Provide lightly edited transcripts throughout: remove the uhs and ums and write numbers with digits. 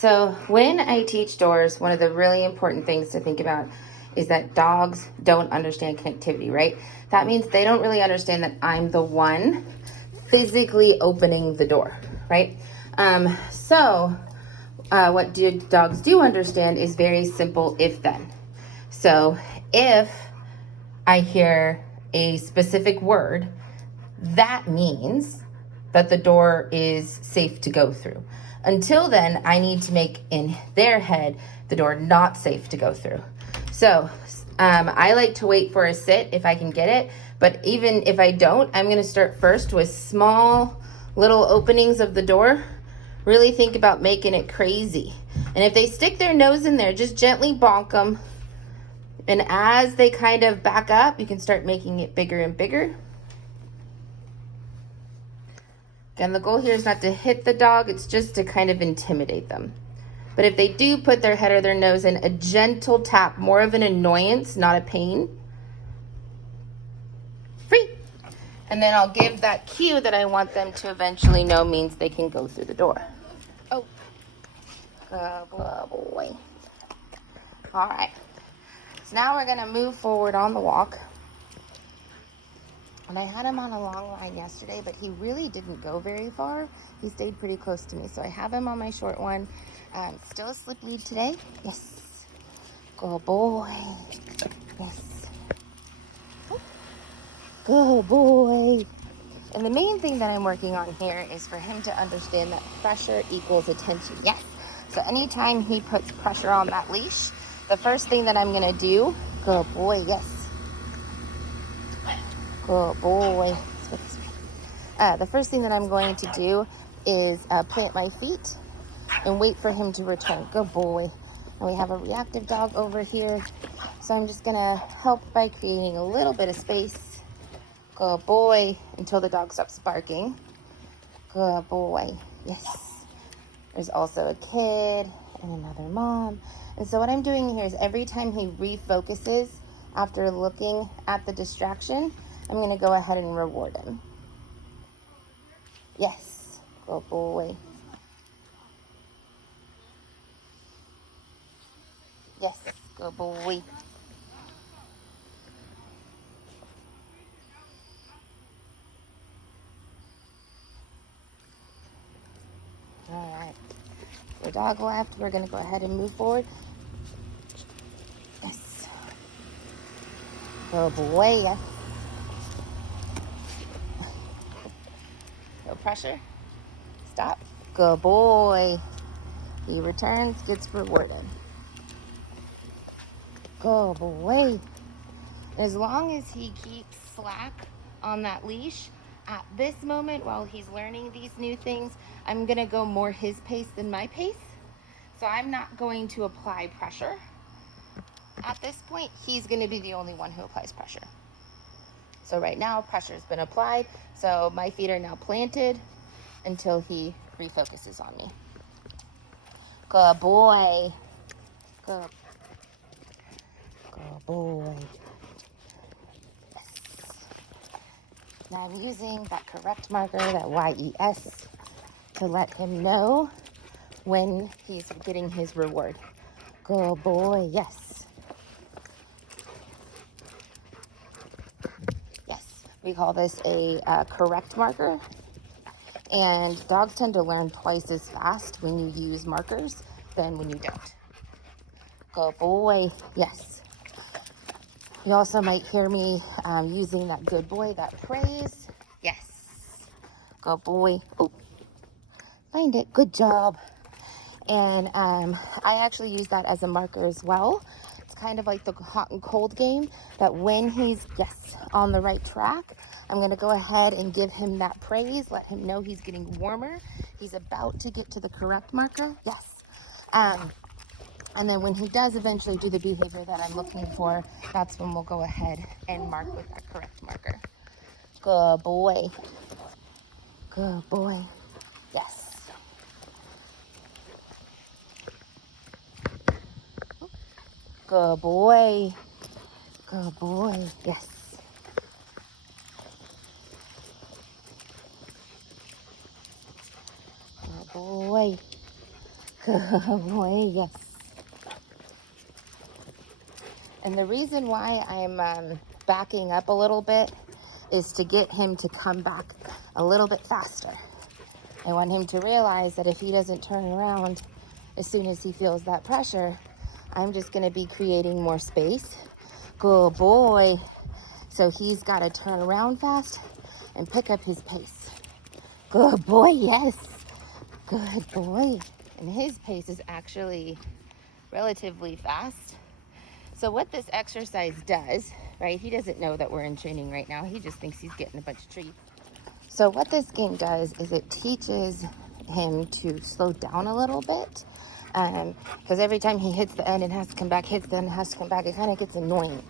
So when I teach doors, one of the really important things to think about is that dogs don't understand connectivity, right? That means they don't really understand that I'm the one physically opening the door, right? What dogs do understand is very simple if then. So if I hear a specific word, that means that the door is safe to go through. Until then, I need to make in their head the door not safe to go through. So I like to wait for a sit if I can get it, but even if I don't, I'm gonna start first with small little openings of the door. Really think about making it crazy. And if they stick their nose in there, just gently bonk them. And as they kind of back up, you can start making it bigger and bigger. Again, the goal here is not to hit the dog, it's just to kind of intimidate them. But if they do put their head or their nose in, a gentle tap, more of an annoyance, not a pain. Free. And then I'll give that cue that I want them to eventually know means they can go through the door. Oh, good boy. All right. So now we're gonna move forward on the walk. And I had him on a long line yesterday, but he really didn't go very far. He stayed pretty close to me. So I have him on my short one. Still a slip lead today. Yes. Good boy. Yes. Good boy. And the main thing that I'm working on here is for him to understand that pressure equals attention. Yes. So anytime he puts pressure on that leash, the first thing that I'm going to do, good boy, yes. Good boy. The first thing that I'm going to do is plant my feet and wait for him to return. Good boy. And we have a reactive dog over here. So I'm just gonna help by creating a little bit of space. Good boy. Until the dog stops barking. Good boy. Yes. There's also a kid and another mom. And so what I'm doing here is every time he refocuses after looking at the distraction, I'm gonna go ahead and reward him. Yes. Good boy. Yes. Good boy. All right. For dog left, we're going to go ahead and move forward. Yes. Good boy. Yes. No pressure. Stop. Good boy. He returns, gets rewarded. Good boy. As long as he keeps slack on that leash, at this moment while he's learning these new things, I'm gonna go more his pace than my pace. So I'm not going to apply pressure. At this point, he's gonna be the only one who applies pressure. So right now, pressure's been applied. So my feet are now planted until he refocuses on me. Good boy. Good boy. Yes. Now I'm using that correct marker, that YES, to let him know when he's getting his reward. Good boy, yes. Yes, we call this a correct marker. And dogs tend to learn twice as fast when you use markers than when you don't. Good boy, yes. You also might hear me using that good boy, that praise. Yes. Good boy. Oh, find it. Good job. And I actually use that as a marker as well. It's kind of like the hot and cold game, that when he's, yes, on the right track, I'm going to go ahead and give him that praise, let him know he's getting warmer. He's about to get to the correct marker. Yes. And then when he does eventually do the behavior that I'm looking for, that's when we'll go ahead and mark with that correct marker. Good boy. Good boy. Yes. Good boy. Good boy. Yes. Good boy. Good boy, yes. And the reason why I'm backing up a little bit is to get him to come back a little bit faster. I want him to realize that if he doesn't turn around as soon as he feels that pressure, I'm just going to be creating more space. Good boy. So he's got to turn around fast and pick up his pace. Good boy, yes. Good boy. And his pace is actually relatively fast. So what this exercise does, right, he doesn't know that we're in training right now. He just thinks he's getting a bunch of treats. So what this game does is it teaches him to slow down a little bit. Because every time he hits the end and has to come back, hits the end and has to come back, it kind of gets annoying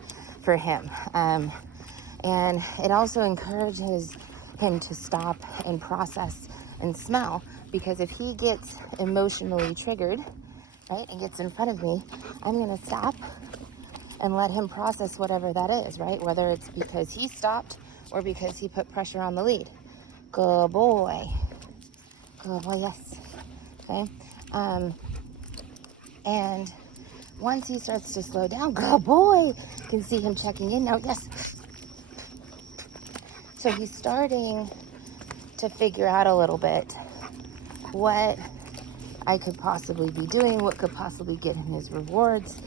for him. And it also encourages him to stop and process and smell, because if he gets emotionally triggered, right, and gets in front of me, I'm going to stop and let him process whatever that is, right? Whether it's because he stopped or because he put pressure on the lead. Good boy. Good boy, yes. Okay. And once he starts to slow down, good boy, you can see him checking in now. Yes. So he's starting to figure out a little bit what I could possibly be doing, what could possibly get him his rewards.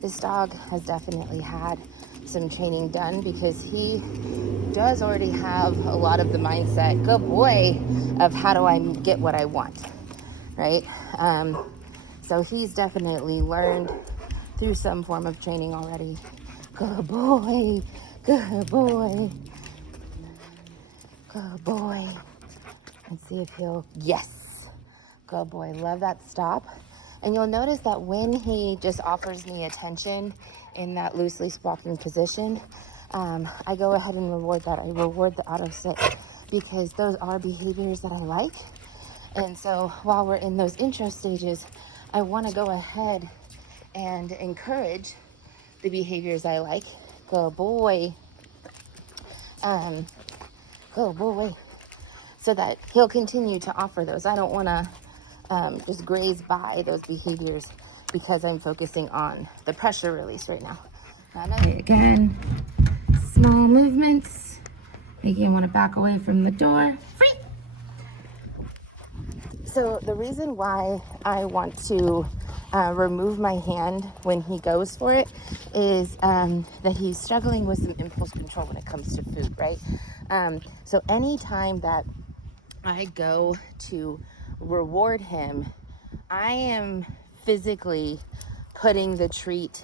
This dog has definitely had some training done, because he does already have a lot of the mindset, good boy, of how do I get what I want, right? So he's definitely learned through some form of training already. Good boy, good boy, good boy. Let's see if he'll, yes, good boy, love that stop. And you'll notice that when he just offers me attention in that loosely squawking position, I go ahead and reward that. I reward the auto sit, because those are behaviors that I like. And so while we're in those intro stages, I want to go ahead and encourage the behaviors I like. Good boy. Good boy. So that he'll continue to offer those. I don't want to just graze by those behaviors because I'm focusing on the pressure release right now. Again, small movements. Again, want to back away from the door. Free. So the reason why I want to remove my hand when he goes for it is that he's struggling with some impulse control when it comes to food, right? So anytime that I go to reward him, I am physically putting the treat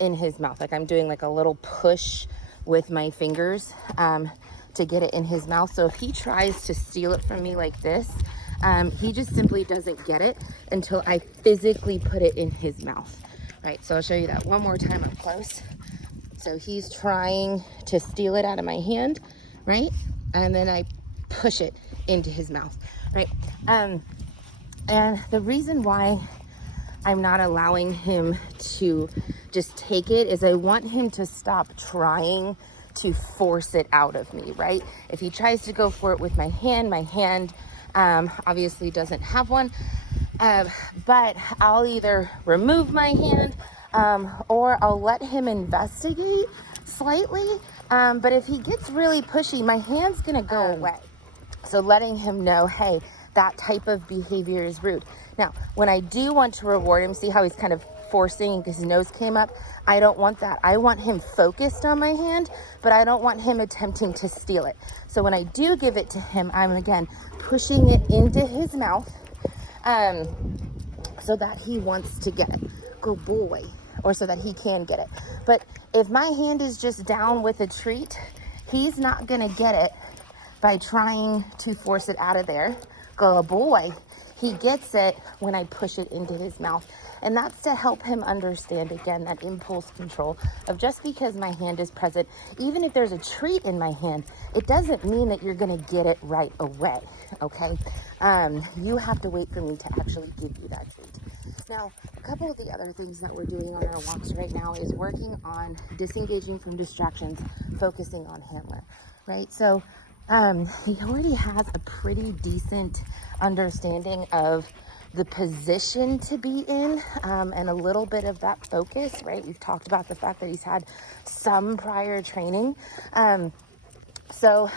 in his mouth. Like I'm doing like a little push with my fingers to get it in his mouth. So if he tries to steal it from me like this, he just simply doesn't get it until I physically put it in his mouth. Right, so I'll show you that one more time up close. So he's trying to steal it out of my hand, right? And then I push it into his mouth, right? And the reason why I'm not allowing him to just take it is I want him to stop trying to force it out of me, right? If he tries to go for it with my hand obviously doesn't have one, but I'll either remove my hand or I'll let him investigate slightly. But if he gets really pushy, my hand's gonna go away. So letting him know, hey, that type of behavior is rude. Now, when I do want to reward him, see how he's kind of forcing because his nose came up? I don't want that. I want him focused on my hand, but I don't want him attempting to steal it. So when I do give it to him, I'm again pushing it into his mouth so that he wants to get it. Good boy. Or so that he can get it. But if my hand is just down with a treat, he's not gonna get it by trying to force it out of there. Good boy. He gets it when I push it into his mouth. And that's to help him understand, again, that impulse control of just because my hand is present, even if there's a treat in my hand, it doesn't mean that you're gonna get it right away, okay? You have to wait for me to actually give you that treat. Now, a couple of the other things that we're doing on our walks right now is working on disengaging from distractions, focusing on handler, right? So he already has a pretty decent understanding of the position to be in, and a little bit of that focus, right? We've talked about the fact that he's had some prior training. So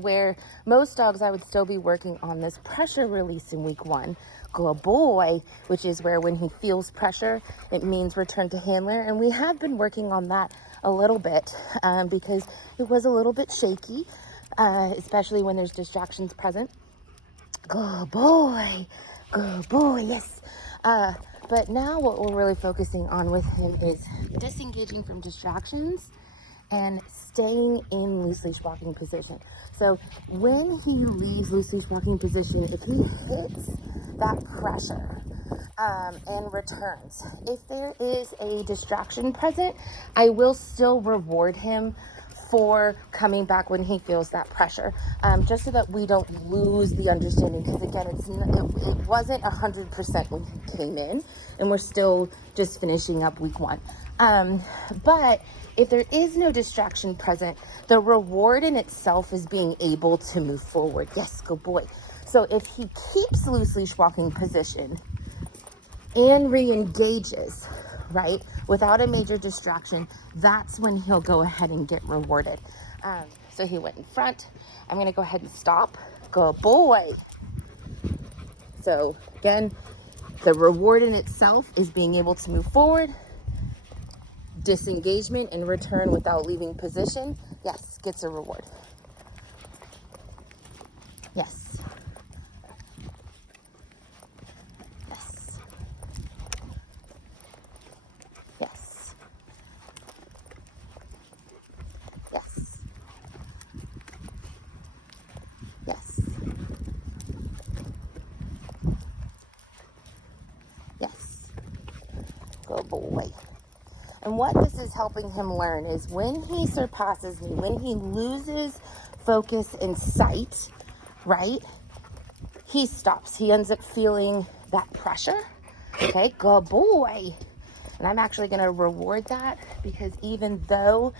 where most dogs, I would still be working on this pressure release in week 1. Good boy, which is where when he feels pressure, it means return to handler. And we have been working on that a little bit because it was a little bit shaky, especially when there's distractions present. Good boy, yes. But now what we're really focusing on with him is disengaging from distractions and staying in loose leash walking position. So when he leaves loose leash walking position, if he hits that pressure and returns, if there is a distraction present, I will still reward him for coming back when he feels that pressure, just so that we don't lose the understanding, because again, it wasn't 100% when he came in, and we're still just finishing up week 1. But if there is no distraction present, the reward in itself is being able to move forward. Yes, good boy. So if he keeps loose leash walking position and re-engages, right, without a major distraction, that's when he'll go ahead and get rewarded. So he went in front. I'm going to go ahead and stop. Good boy. So again, the reward in itself is being able to move forward. Disengagement and return without leaving position, yes, gets a reward. Yes. Yes. Yes. Yes. Yes. Yes. Good boy. And what this is helping him learn is when he surpasses me, when he loses focus and sight, right, he stops. He ends up feeling that pressure. Okay, good boy. And I'm actually going to reward that, because even though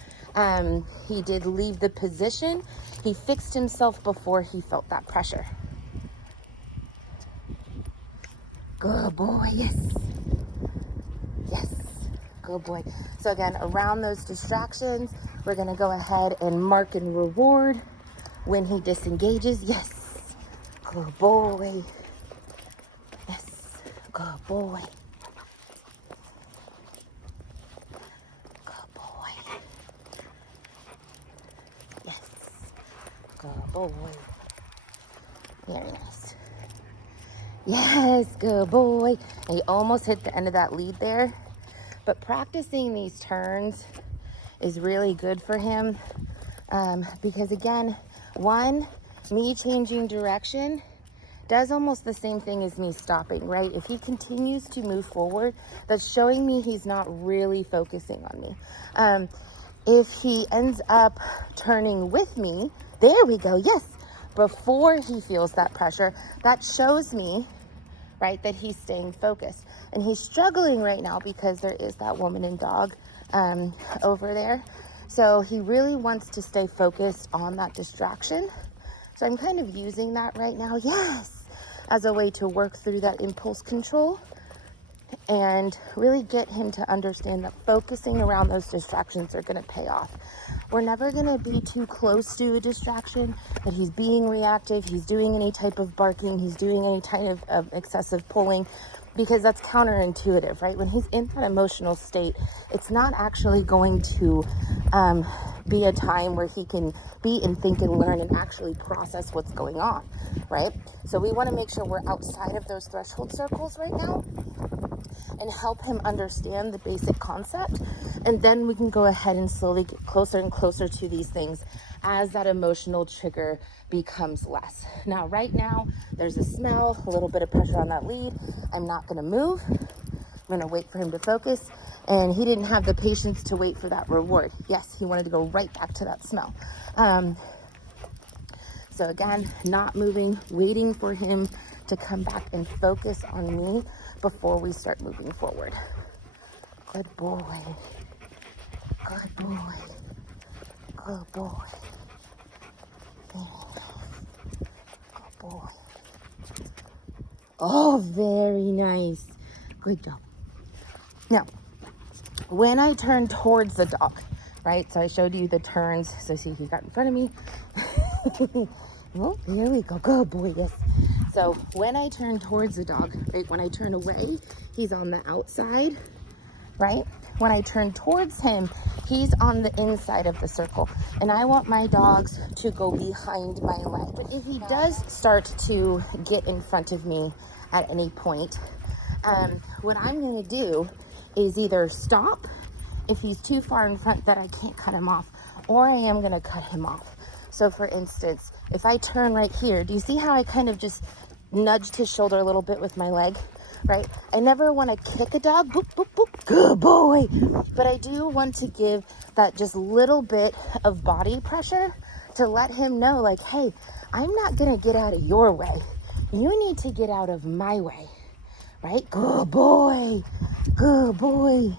he did leave the position, he fixed himself before he felt that pressure. Good boy, yes. Yes, good boy. So again, around those distractions, we're going to go ahead and mark and reward when he disengages. Yes, good boy. Yes, good boy. Good boy. Yes, good boy. Very nice. Yes, good boy. And he almost hit the end of that lead there. But practicing these turns is really good for him because again, one, me changing direction does almost the same thing as me stopping, right? If he continues to move forward, that's showing me he's not really focusing on me. If he ends up turning with me, there we go, yes, before he feels that pressure, that shows me, right, that he's staying focused. And he's struggling right now because there is that woman and dog over there. So he really wants to stay focused on that distraction. So I'm kind of using that right now, yes, as a way to work through that impulse control and really get him to understand that focusing around those distractions are going to pay off. We're never going to be too close to a distraction, that he's being reactive, he's doing any type of barking, he's doing any kind of excessive pulling, because that's counterintuitive, right? When he's in that emotional state, it's not actually going to be a time where he can be and think and learn and actually process what's going on, right? So we want to make sure we're outside of those threshold circles right now and help him understand the basic concept. And then we can go ahead and slowly get closer and closer to these things as that emotional trigger becomes less. Now, right now, there's a smell, a little bit of pressure on that lead. I'm not going to move. I'm going to wait for him to focus. And he didn't have the patience to wait for that reward. Yes, he wanted to go right back to that smell. So again, not moving, waiting for him to come back and focus on me before we start moving forward. Good boy. Good boy. Good boy. Very nice. Good boy. Oh, very nice. Good job. Now, when I turn towards the dog, right? So I showed you the turns. So see, he got in front of me. Oh, here we go. Good boy, yes. So when I turn towards the dog, right? When I turn away, he's on the outside, right? When I turn towards him, he's on the inside of the circle. And I want my dogs to go behind my leg. But if he does start to get in front of me at any point, what I'm going to do is either stop if he's too far in front that I can't cut him off, or I am going to cut him off. So for instance, if I turn right here, do you see how I kind of just nudged his shoulder a little bit with my leg, right? I never want to kick a dog, boop, boop, boop, good boy. But I do want to give that just little bit of body pressure to let him know, like, hey, I'm not going to get out of your way. You need to get out of my way, right? Good boy, good boy.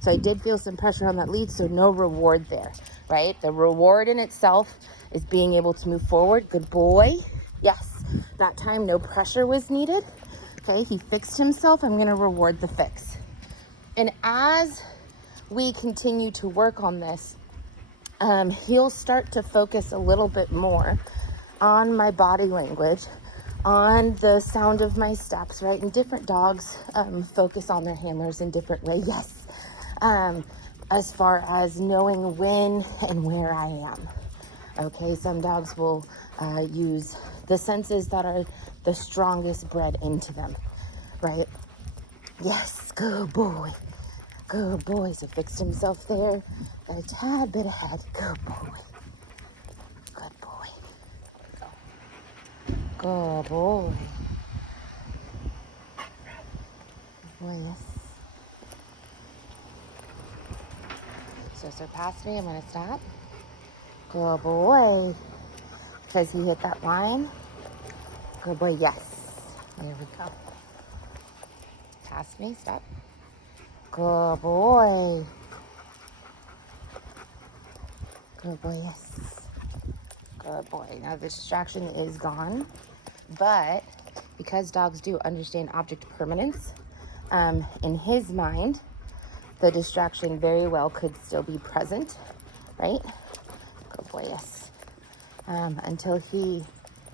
So I did feel some pressure on that lead, so no reward there, right? The reward in itself is being able to move forward. Good boy. Yes, that time no pressure was needed. Okay, he fixed himself. I'm going to reward the fix. And as we continue to work on this, he'll start to focus a little bit more on my body language, on the sound of my steps, right? And different dogs focus on their handlers in different ways. Yes. As far as knowing when and where I am. Okay, some dogs will use the senses that are the strongest bred into them, right? Yes, good boy. Good boy. So fixed himself there. Got a tad bit ahead. Good boy. Good boy. Good boy. Boy, yes. So surpassed me. I'm going to stop. Good boy. Because he hit that line. Good boy, yes. There we go. Past me, stop. Good boy. Good boy, yes. Good boy. Now the distraction is gone, but because dogs do understand object permanence, in his mind, the distraction very well could still be present, right? Good boy, yes. Until he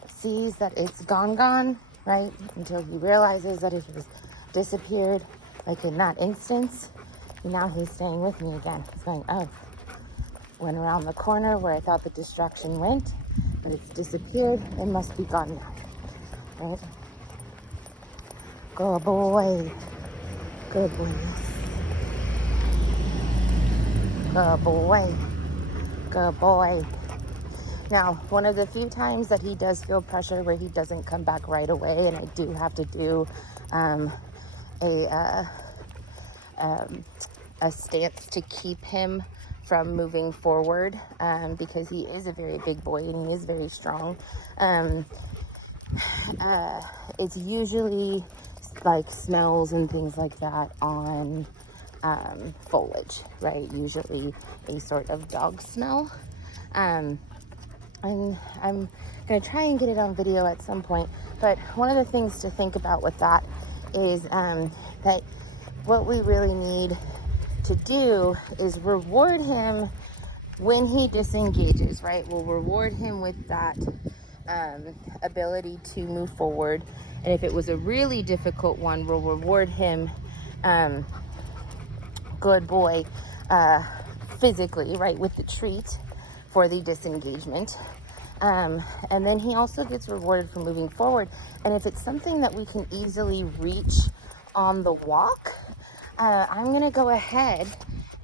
sees that it's gone, right? Until he realizes that it has disappeared, like in that instance. Now he's staying with me again. He's going, oh, went around the corner where I thought the distraction went, but it's disappeared. It must be gone now, right? Good boy. Good boy, yes. Good boy. Good boy. Now, one of the few times that he does feel pressure where he doesn't come back right away, and I do have to do a stance to keep him from moving forward, because he is a very big boy and he is very strong. It's usually like smells and things like that on foliage, right? Usually a sort of dog smell. And I'm going to try and get it on video at some point. But one of the things to think about with that is that what we really need to do is reward him when he disengages, right? We'll reward him with that ability to move forward. And if it was a really difficult one, we'll reward him, good boy, physically, right, with the treat for the disengagement. And then he also gets rewarded for moving forward. And if it's something that we can easily reach on the walk, I'm going to go ahead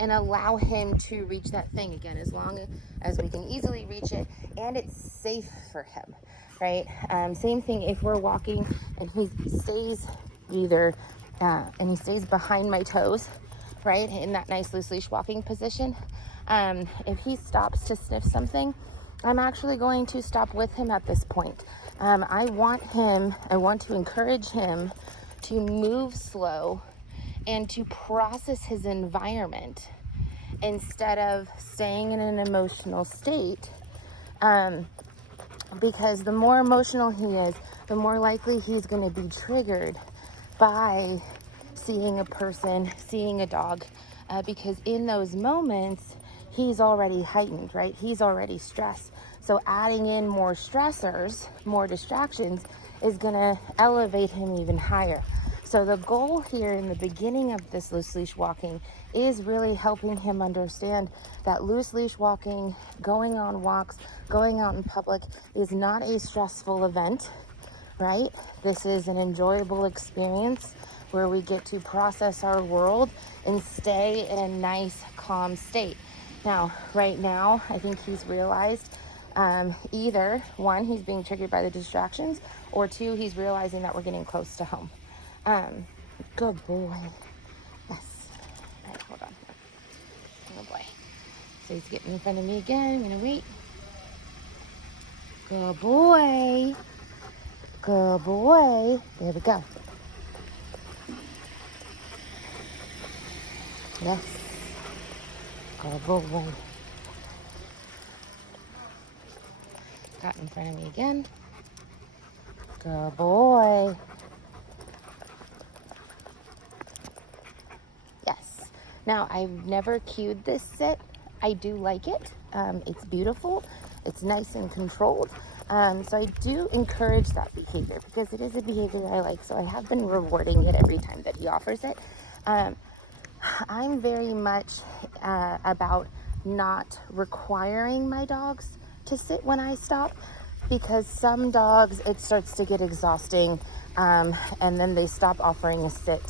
and allow him to reach that thing again, as long as we can easily reach it and it's safe for him, right? Same thing if we're walking and he stays and he stays behind my toes, right, in that nice loose leash walking position. If he stops to sniff something, I'm actually going to stop with him at this point. I want to encourage him to move slow and to process his environment instead of staying in an emotional state. Because the more emotional he is, the more likely he's going to be triggered by seeing a person, seeing a dog, because in those moments, he's already heightened, right? He's already stressed. So adding in more stressors, more distractions, is going to elevate him even higher. So the goal here in the beginning of this loose leash walking is really helping him understand that loose leash walking, going on walks, going out in public is not a stressful event, right? This is an enjoyable experience where we get to process our world and stay in a nice, calm state. Now, right now, I think he's realized either one, he's being triggered by the distractions, or two, he's realizing that we're getting close to home. Good boy. Yes. All right, hold on. Oh boy. So he's getting in front of me again. I'm gonna wait. Good boy. Good boy. There we go. Yes. Good boy. Got in front of me again. Good boy. Yes. Now, I've never cued this sit. I do like it. It's beautiful. It's nice and controlled. So I do encourage that behavior because it is a behavior I like. So I have been rewarding it every time that he offers it. I'm very much about not requiring my dogs to sit when I stop, because some dogs, it starts to get exhausting, and then they stop offering a sit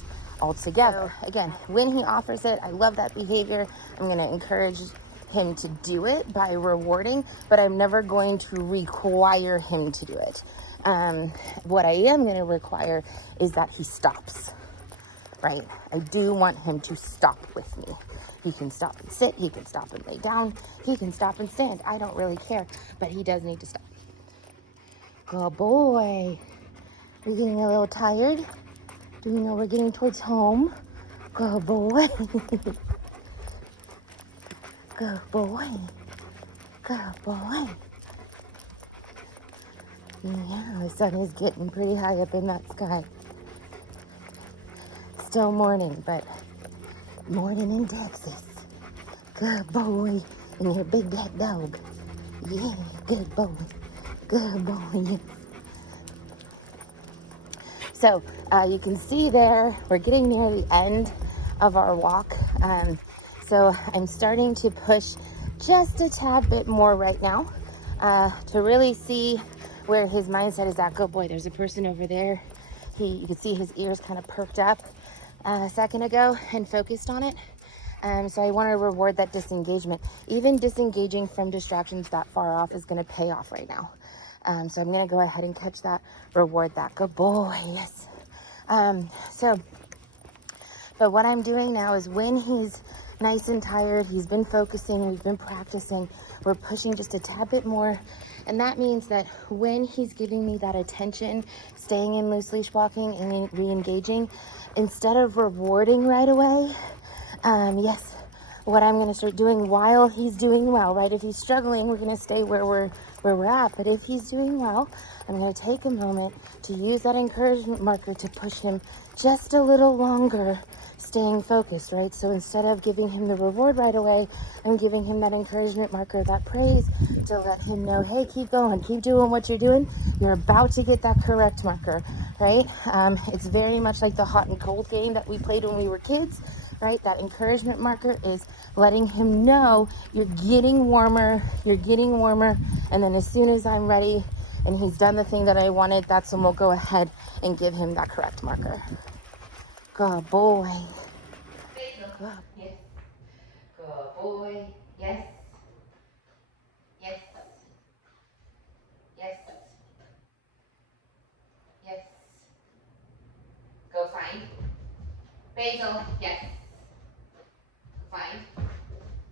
altogether. So again, when he offers it, I love that behavior. I'm going to encourage him to do it by rewarding, but I'm never going to require him to do it. What I am going to require is that he stops. Right? I do want him to stop with me. He can stop and sit. He can stop and lay down. He can stop and stand. I don't really care, but he does need to stop. Good boy. You're getting a little tired? Do you know we're getting towards home? Good boy. Good boy. Good boy. Yeah, the sun is getting pretty high up in that sky. Still morning, but morning in Texas. Good boy. And your big black dog. Yeah, good boy. Good boy. So you can see there, we're getting near the end of our walk. So I'm starting to push just a tad bit more right now to really see where his mindset is at. Good boy, there's a person over there. You can see his ears kind of perked up a second ago and focused on it. So I want to reward that disengagement. Even disengaging from distractions that far off is going to pay off right now. So I'm going to go ahead and catch that, reward that. Good boy, yes. But what I'm doing now is when he's nice and tired, he's been focusing, we've been practicing, we're pushing just a tad bit more. And that means that when he's giving me that attention, staying in loose leash walking and re-engaging, instead of rewarding right away, yes, what I'm going to start doing while he's doing well, right? If he's struggling, we're going to stay where we're at. But if he's doing well, I'm going to take a moment to use that encouragement marker to push him just a little longer, staying focused, right? So instead of giving him the reward right away, I'm giving him that encouragement marker, that praise, to let him know, hey, keep going, keep doing what you're doing. You're about to get that correct marker, right? It's very much like the hot and cold game that we played when we were kids, right? That encouragement marker is letting him know you're getting warmer, and then as soon as I'm ready and he's done the thing that I wanted, that's when we'll go ahead and give him that correct marker. Good boy. Good. Yes. Good boy. Yes. Yes. Yes. Yes. Go find. Basil. Yes. Find.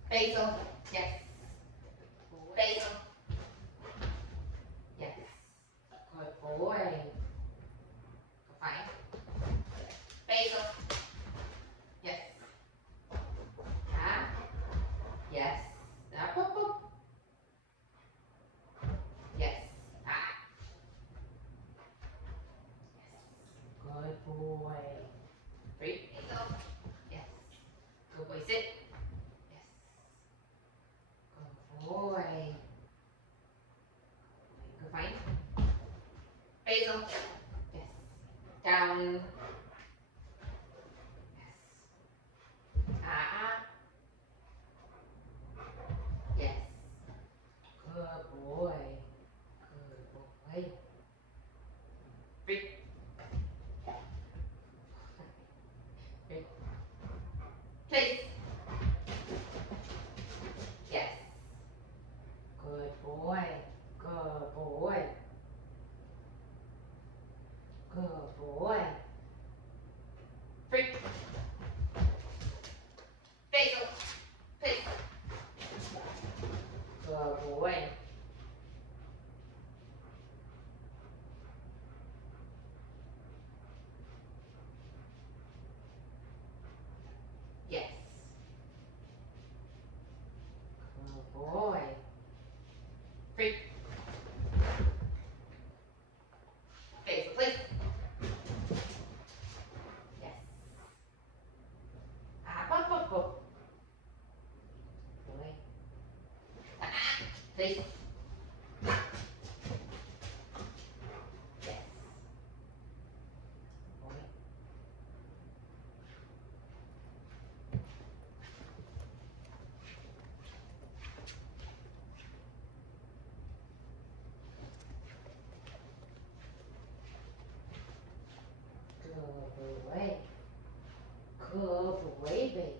Basil. Yes. Basil. Yes. Good boy. Go find. Basil. Yes. Ah. Yes. Up, up, up. Yes. Ah. Face. Yes. Good boy. Good boy. Good boy. Free. Basil. Face. Good boy. Yes. Good boy. Free. Basil, please. Yes. Up, up, up. Boy. Face. Yes. Boy. Good boy. Good boy, Basil.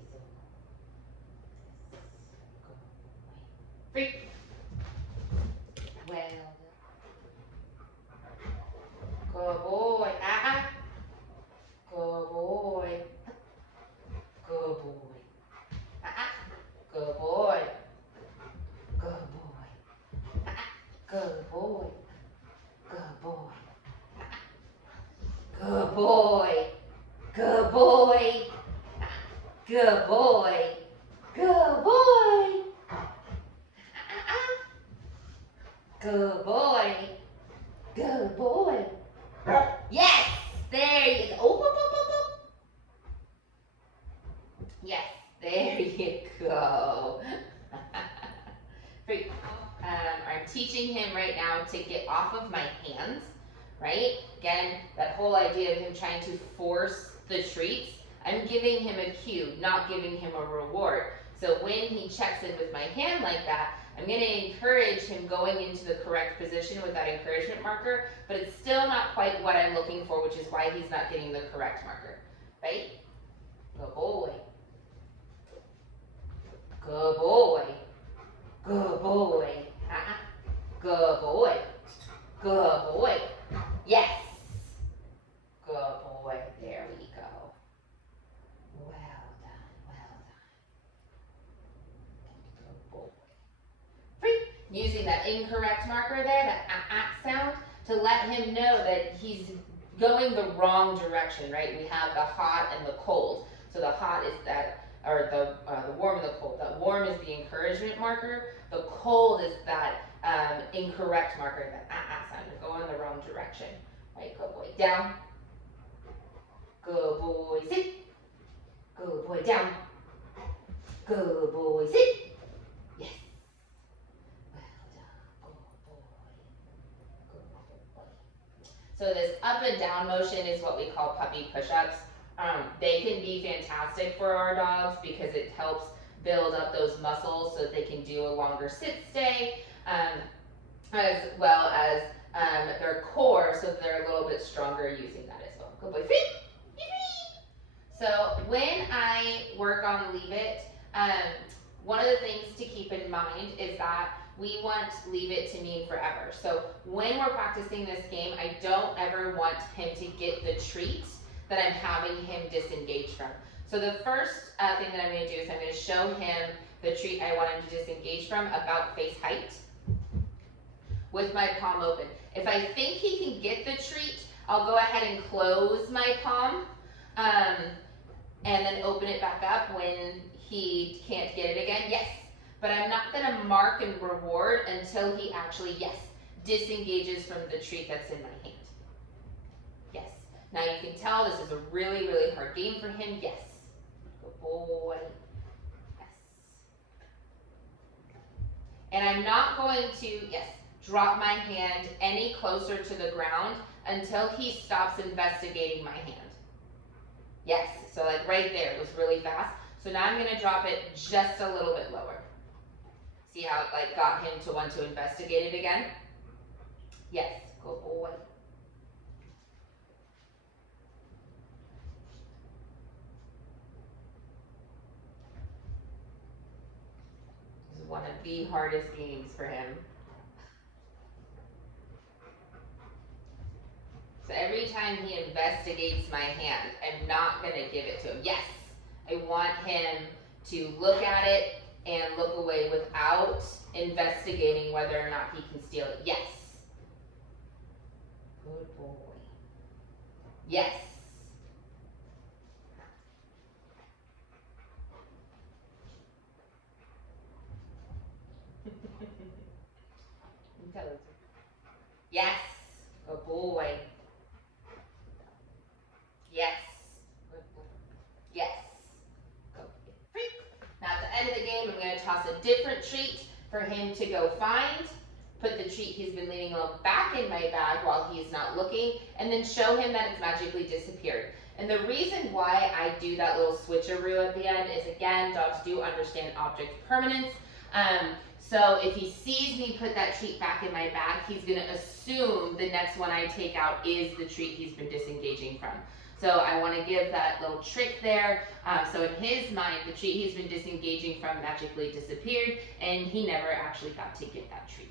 Free. Well done. Good boy. Good boy. Good boy. Good boy. Good boy. Good boy. Good boy. Good boy. Good boy. Good boy. Good boy. Good boy. Good boy. Yes. There you go. Oh, oh, oh, oh, oh. Yes. There you go. Great. I'm teaching him right now to get off of my hands, right? Again, that whole idea of him trying to force the treats, I'm giving him a cue, not giving him a reward. So when he checks in with my hand like that, I'm going to encourage him going into the correct position with that encouragement marker, but it's still not quite what I'm looking for, which is why he's not getting the correct marker, right? Good boy. Good boy. Good boy. Good boy. Good boy. Yes. Good boy. There we go. Well done. Well done. Good boy. Free. Using that incorrect marker there, that sound, to let him know that he's going the wrong direction, right? We have the hot and the cold. So the hot is that, or the warm and the cold. The warm is the encouragement marker. The cold is that incorrect marker, that sound. You're going the wrong direction. Right, good boy, down. Good boy, sit. Good boy, down. Good boy, sit. Yes. Well done, good boy. So this up and down motion is what we call puppy push-ups. They can be fantastic for our dogs because it helps build up those muscles so that they can do a longer sit stay, as well as their core, so that they're a little bit stronger using that as well. Good boy, free. So when I work on Leave It, one of the things to keep in mind is that we want Leave It to mean forever. So when we're practicing this game, I don't ever want him to get the treat that I'm having him disengage from. So the first thing that I'm going to do is I'm going to show him the treat I want him to disengage from about face height with my palm open. If I think he can get the treat, I'll go ahead and close my palm and then open it back up when he can't get it again. Yes, but I'm not going to mark and reward until he actually, yes, disengages from the treat that's in my hand. Yes. Now you can tell this is a really, really hard game for him. Yes. Good boy. Yes. And I'm not going to, yes, drop my hand any closer to the ground until he stops investigating my hand. Yes, so like right there, it was really fast. So now I'm gonna drop it just a little bit lower. See how it like got him to want to investigate it again? Yes, good boy. one of the hardest games for him. So every time he investigates my hand, I'm not going to give it to him. Yes, I want him to look at it and look away without investigating whether or not he can steal it. Yes. Good boy. Yes. Yes. Good boy. Yes. Good boy. Yes. Go get a treat. Now at the end of the game, I'm going to toss a different treat for him to go find. Put the treat he's been leaving back in my bag while he's not looking, and then show him that it's magically disappeared. And the reason why I do that little switcheroo at the end is, again, dogs do understand object permanence. So if he sees me put that treat back in my bag, he's going to assume the next one I take out is the treat he's been disengaging from. So I want to give that little trick there. So in his mind, the treat he's been disengaging from magically disappeared, and he never actually got to get that treat.